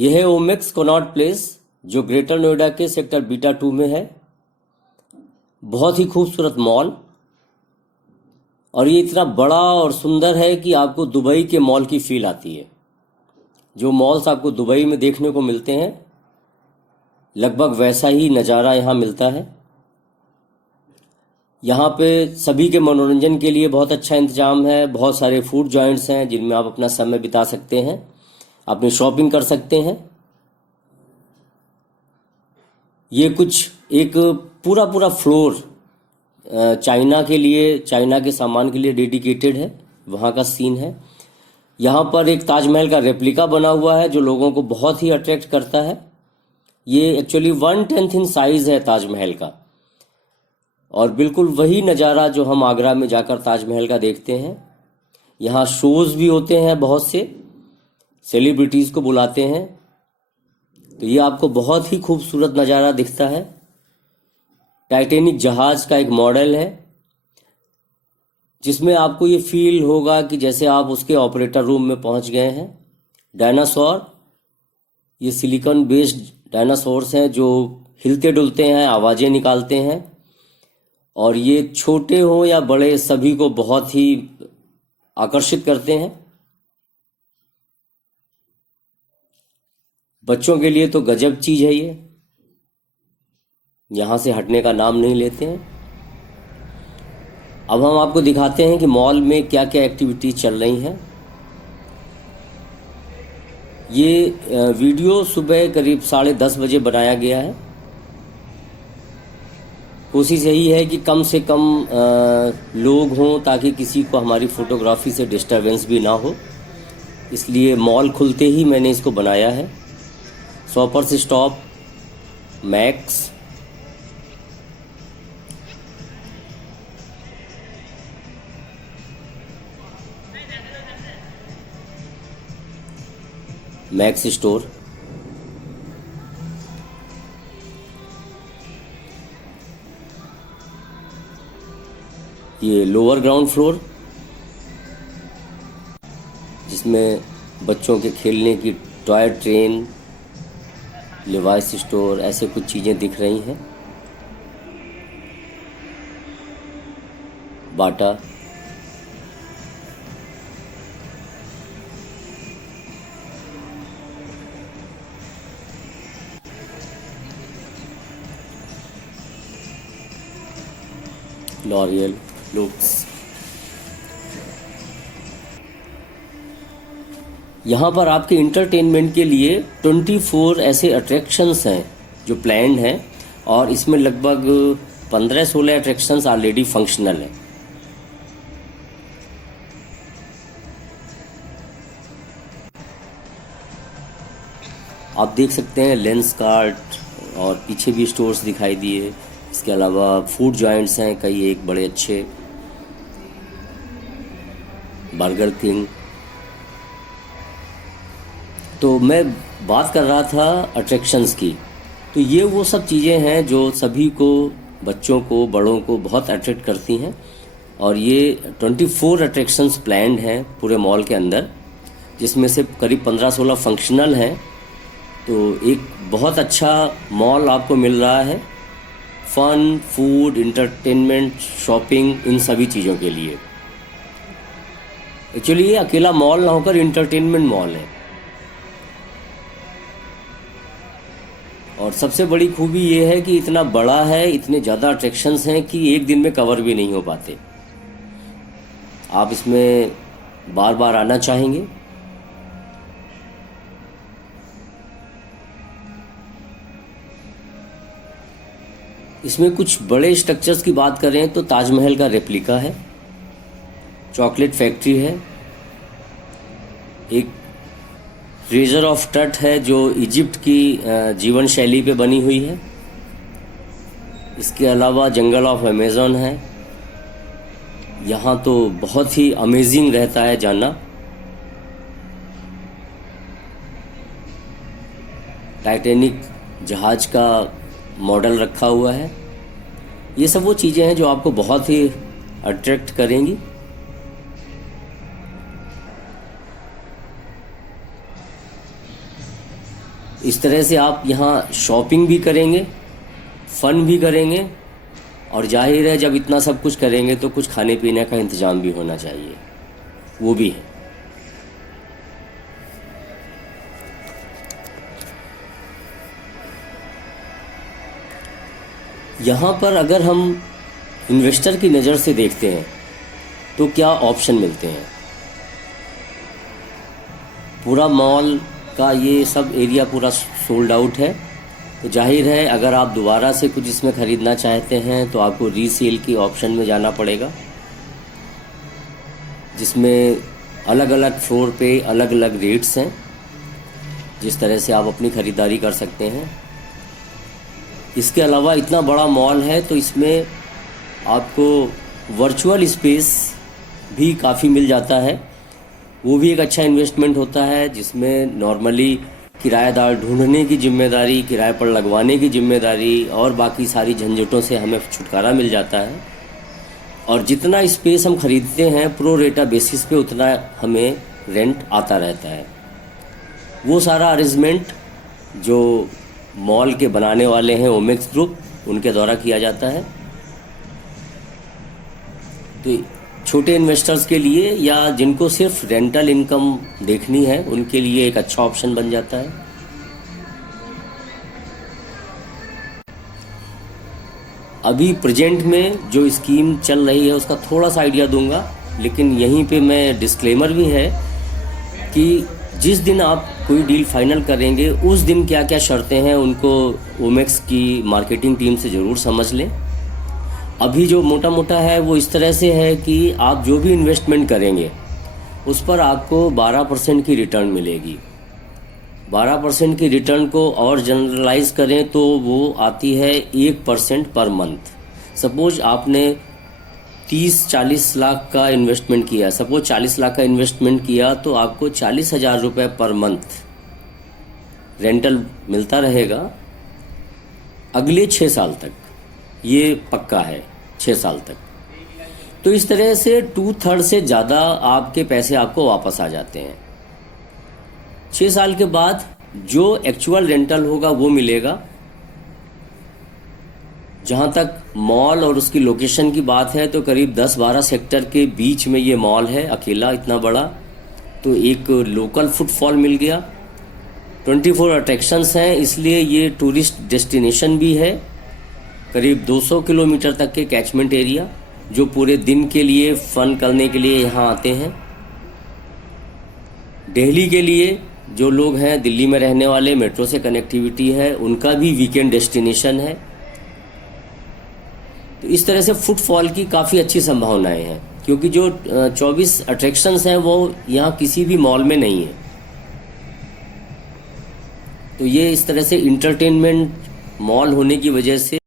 यह है Omaxe Connaught place जो ग्रेटर नोएडा के सेक्टर बीटा 2 में है। बहुत ही खूबसूरत मॉल, और ये इतना बड़ा और सुंदर है कि आपको दुबई के मॉल की फील आती है। जो मॉल्स आपको दुबई में देखने को मिलते हैं, लगभग वैसा ही नज़ारा यहाँ मिलता है। यहाँ पे सभी के मनोरंजन के लिए बहुत अच्छा इंतजाम है। बहुत सारे फूड जॉइंट्स हैं जिनमें आप अपना समय बिता सकते हैं, अपनी शॉपिंग कर सकते हैं। ये कुछ एक पूरा पूरा फ्लोर चाइना के लिए, चाइना के सामान के लिए डेडिकेटेड है। वहाँ का सीन है। यहाँ पर एक ताजमहल का रेप्लिका बना हुआ है जो लोगों को बहुत ही अट्रैक्ट करता है। ये एक्चुअली 1/10 इन साइज़ है ताजमहल का, और बिल्कुल वही नज़ारा जो हम आगरा में जाकर ताजमहल का देखते हैं। यहाँ शोज़ भी होते हैं, बहुत से सेलिब्रिटीज़ को बुलाते हैं, तो ये आपको बहुत ही खूबसूरत नज़ारा दिखता है। टाइटैनिक जहाज़ का एक मॉडल है जिसमें आपको ये फील होगा कि जैसे आप उसके ऑपरेटर रूम में पहुंच गए हैं। डायनासोर, ये सिलिकॉन बेस्ड डायनासोर्स हैं जो हिलते डुलते हैं, आवाज़ें निकालते हैं, और ये छोटे हों या बड़े सभी को बहुत ही आकर्षित करते हैं। बच्चों के लिए तो गजब चीज़ है ये, यहाँ से हटने का नाम नहीं लेते हैं। अब हम आपको दिखाते हैं कि मॉल में क्या क्या एक्टिविटीज चल रही हैं। ये वीडियो सुबह करीब 10:30 बजे बनाया गया है। कोशिश यही है कि कम से कम लोग हों ताकि किसी को हमारी फ़ोटोग्राफी से डिस्टरबेंस भी ना हो, इसलिए मॉल खुलते ही मैंने इसको बनाया है। Shoppers stop, max, max store, ये लोअर ग्राउंड फ्लोर जिसमें बच्चों के खेलने की टॉय ट्रेन, लिवाइस स्टोर, ऐसे कुछ चीज़ें दिख रही हैं। बाटा, लॉरियल, लुक्स। यहाँ पर आपके इंटरटेनमेंट के लिए 24 ऐसे अट्रैक्शंस हैं जो प्लान्ड हैं, और इसमें लगभग 15-16 अट्रैक्शंस ऑलरेडी फंक्शनल हैं। आप देख सकते हैं लेंस कार्ट, और पीछे भी स्टोर्स दिखाई दिए। इसके अलावा फूड जॉइंट्स हैं कई एक बड़े अच्छे, बर्गर किंग। तो मैं बात कर रहा था अट्रैक्शंस की, तो ये वो सब चीज़ें हैं जो सभी को, बच्चों को, बड़ों को बहुत अट्रैक्ट करती हैं। और ये 24 अट्रैक्शंस प्लान्ड हैं पूरे मॉल के अंदर, जिसमें से करीब 15-16 फंक्शनल हैं। तो एक बहुत अच्छा मॉल आपको मिल रहा है फन, फूड, इंटरटेनमेंट, शॉपिंग, इन सभी चीज़ों के लिए। एक्चुअली ये अकेला मॉल ना होकर इंटरटेनमेंट मॉल है, और सबसे बड़ी खूबी ये है कि इतना बड़ा है, इतने ज़्यादा अट्रैक्शंस हैं कि एक दिन में कवर भी नहीं हो पाते। आप इसमें बार बार आना चाहेंगे। इसमें कुछ बड़े स्ट्रक्चर्स की बात करें तो ताजमहल का रेप्लिका है, चॉकलेट फैक्ट्री है, एक ट्रेजर ऑफ टट है जो इजिप्ट की जीवन शैली पे बनी हुई है। इसके अलावा जंगल ऑफ अमेज़न है। यहाँ तो बहुत ही अमेजिंग रहता है जाना। टाइटैनिक जहाज का मॉडल रखा हुआ है। ये सब वो चीज़ें हैं जो आपको बहुत ही अट्रैक्ट करेंगी। इस तरह से आप यहाँ शॉपिंग भी करेंगे, फन भी करेंगे, और जाहिर है जब इतना सब कुछ करेंगे तो कुछ खाने पीने का इंतज़ाम भी होना चाहिए, वो भी है। यहाँ पर अगर हम इन्वेस्टर की नज़र से देखते हैं तो क्या ऑप्शन मिलते हैं। पूरा मॉल का ये सब एरिया पूरा सोल्ड आउट है, तो जाहिर है अगर आप दोबारा से कुछ इसमें ख़रीदना चाहते हैं तो आपको रीसेल की ऑप्शन में जाना पड़ेगा, जिसमें अलग अलग फ्लोर पे अलग अलग रेट्स हैं, जिस तरह से आप अपनी ख़रीदारी कर सकते हैं। इसके अलावा इतना बड़ा मॉल है तो इसमें आपको वर्चुअल स्पेस भी काफ़ी मिल जाता है, वो भी एक अच्छा इन्वेस्टमेंट होता है, जिसमें नॉर्मली किराएदार ढूंढने की जिम्मेदारी, किराए पर लगवाने की जिम्मेदारी और बाकी सारी झंझटों से हमें छुटकारा मिल जाता है। और जितना स्पेस हम खरीदते हैं प्रो रेटा बेसिस पे उतना हमें रेंट आता रहता है। वो सारा अरेंजमेंट जो मॉल के बनाने वाले हैं ओमेक्स ग्रुप, उनके द्वारा किया जाता है। तो छोटे इन्वेस्टर्स के लिए या जिनको सिर्फ रेंटल इनकम देखनी है उनके लिए एक अच्छा ऑप्शन बन जाता है। अभी प्रेजेंट में जो स्कीम चल रही है उसका थोड़ा सा आइडिया दूंगा, लेकिन यहीं पे मैं डिस्क्लेमर भी है कि जिस दिन आप कोई डील फाइनल करेंगे उस दिन क्या क्या शर्तें हैं उनको ओमेक्स की मार्केटिंग टीम से ज़रूर समझ लें। अभी जो मोटा मोटा है वो इस तरह से है कि आप जो भी इन्वेस्टमेंट करेंगे उस पर आपको 12% की रिटर्न मिलेगी। 12% की रिटर्न को और जनरलाइज करें तो वो आती है 1% पर मंथ। सपोज आपने 30-40 लाख का इन्वेस्टमेंट किया, सपोज 40 लाख का इन्वेस्टमेंट किया तो आपको 40,000 रुपये पर मंथ रेंटल मिलता रहेगा अगले 6 साल तक। ये पक्का है, 6 साल तक। तो इस तरह से 2/3 से ज़्यादा आपके पैसे आपको वापस आ जाते हैं। 6 साल के बाद जो एक्चुअल रेंटल होगा वो मिलेगा। जहाँ तक मॉल और उसकी लोकेशन की बात है तो करीब 10-12 सेक्टर के बीच में ये मॉल है, अकेला इतना बड़ा, तो एक लोकल फुटफॉल मिल गया। 24 अट्रैक्शंस हैं, इसलिए ये टूरिस्ट डेस्टिनेशन भी है। करीब 200 किलोमीटर तक के कैचमेंट एरिया जो पूरे दिन के लिए फन करने के लिए यहाँ आते हैं। दिल्ली के लिए जो लोग हैं, दिल्ली में रहने वाले, मेट्रो से कनेक्टिविटी है, उनका भी वीकेंड डेस्टिनेशन है। तो इस तरह से फुटफॉल की काफ़ी अच्छी संभावनाएं हैं, क्योंकि जो 24 अट्रैक्शंस हैं वो यहाँ किसी भी मॉल में नहीं है। तो ये इस तरह से इंटरटेनमेंट मॉल होने की वजह से